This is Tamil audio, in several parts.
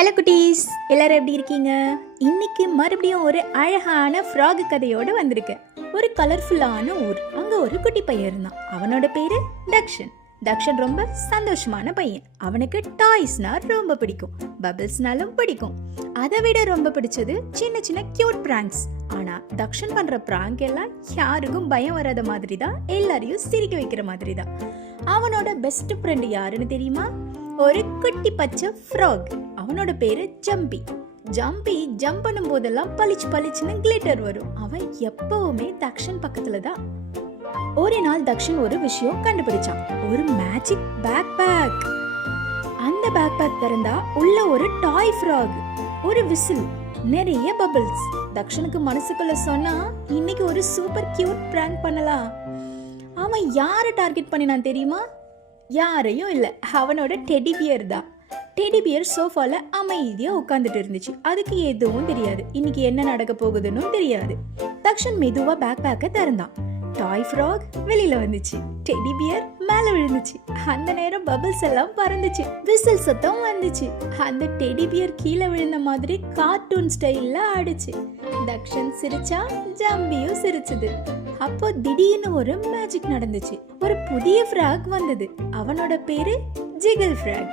ஹலோ குட்டீஸ், எல்லாரும் எப்படி இருக்கீங்க? இன்னைக்கு மறுபடியும் ஒரு அழகான ஃப்ராக் கதையோடு வந்திருக்கேன். ஒரு கலர்ஃபுல்லான ஊர். அங்கே ஒரு குட்டி பையன் இருந்தான். அவனோட பேரு தக்ஷன். தக்ஷன் ரொம்ப சந்தோஷமான பையன். அவனுக்கு டாய்ஸ்னா ரொம்ப பிடிக்கும், பபிள்ஸ்னாலும் பிடிக்கும். அதை விட ரொம்ப பிடிச்சது சின்ன சின்ன கியூட் பிராங்க்ஸ். ஆனா தக்ஷன் பண்ற பிராங்க் எல்லாம் யாருக்கும் பயம் வராத மாதிரி தான், எல்லாரையும் சிரிக்க வைக்கிற மாதிரி தான். அவனோட பெஸ்ட் ஃப்ரெண்ட் யாருன்னு தெரியுமா? ஒரு குட்டி பச்சை ஃப்ராக். அவனோட பேரு ஜம்பி. ஜம்பி ஜம்ப் பண்ணும் போதெல்லாம் பளிச்சு பளிச்சுன்னு கிளிட்டர் வரும். அவன் எப்பவுமே தக்ஷன் பக்கத்துல தான். ஒரு நாள் தக்ஷன் ஒரு விஷயம் கண்டுபிடிச்சான். ஒரு மேஜிக் பேக் பேக். அந்த பேக் பேக் திறந்தா உள்ள ஒரு டாய் ஃப்ராக், ஒரு விசில், நிறைய பபிள்ஸ். தக்ஷனுக்கு மனசுக்குள்ள சொன்னா, இன்னைக்கு ஒரு சூப்பர் கியூட் பிராங்க் பண்ணலாம். அவன் யாரை டார்கெட் பண்ணினான் தெரியுமா? யாரையும் இல்லை, அவனோட டெடி பியர் தான். டெடி பியர் சோஃபால அமைதியா உட்காந்துட்டு இருந்துச்சு. அதுக்கு எதுவும் தெரியாது, இன்னைக்கு என்ன நடக்க போகுதுன்னு தெரியாது. தக்ஷன் மெதுவா பேக் பேக்கை திறந்தான். டாய் ஃப்ராக் வெளியில வந்துச்சு, டெடி பியர் மேல விழுந்துச்சு. அந்த நேரம் பபிள்ஸ் எல்லாம் பறந்துச்சு, விசில் சத்தம் வந்துச்சு. அந்த டெடி பியர் கீழே விழுந்த மாதிரி கார்ட்டூன் ஸ்டைல்ல ஆடுச்சு. தக்ஷன் சிரிச்சா, ஜம்பியும் சிரிச்சது. அப்போ திடீர்னு ஒரு மேஜிக் நடந்துச்சு. ஒரு புதிய ஃப்ராக் வந்தது. அவனோட பேரு ஜிகிள் ஃப்ராக்.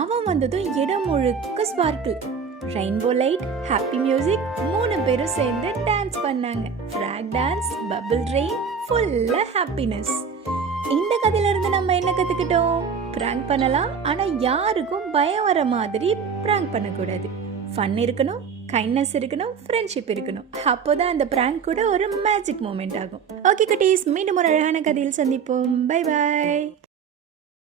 அவன் வந்ததும் இடம் முழுக்க sparkle, rainbow light, happy music. 3 பேரும் சேர்ந்து டான்ஸ் பண்ணாங்க. ஃப்ராக் டான்ஸ், பபிள் ரெயின், ஃபுல்லா ஹாப்பினஸ். இந்த கதையில இருந்து நம்ம என்ன கத்துக்கிட்டோம்? பிராங்க் பண்ணலாம், ஆனா யாருக்கும் பயம் வர மாதிரி பிராங்க் பண்ணக்கூடாது. ஃபன் இருக்கணும், கைண்ட்னஸ் இருக்கணும், ஃப்ரெண்ட்ஷிப் இருக்கணும். அப்போதான் அந்த பிராங்க் கூட ஒரு மேஜிக் மூமெண்ட் ஆகும். ஓகே குட்டீஸ், மீண்டும் ஒரு அழகான கதையில் சந்திப்போம். Bye bye.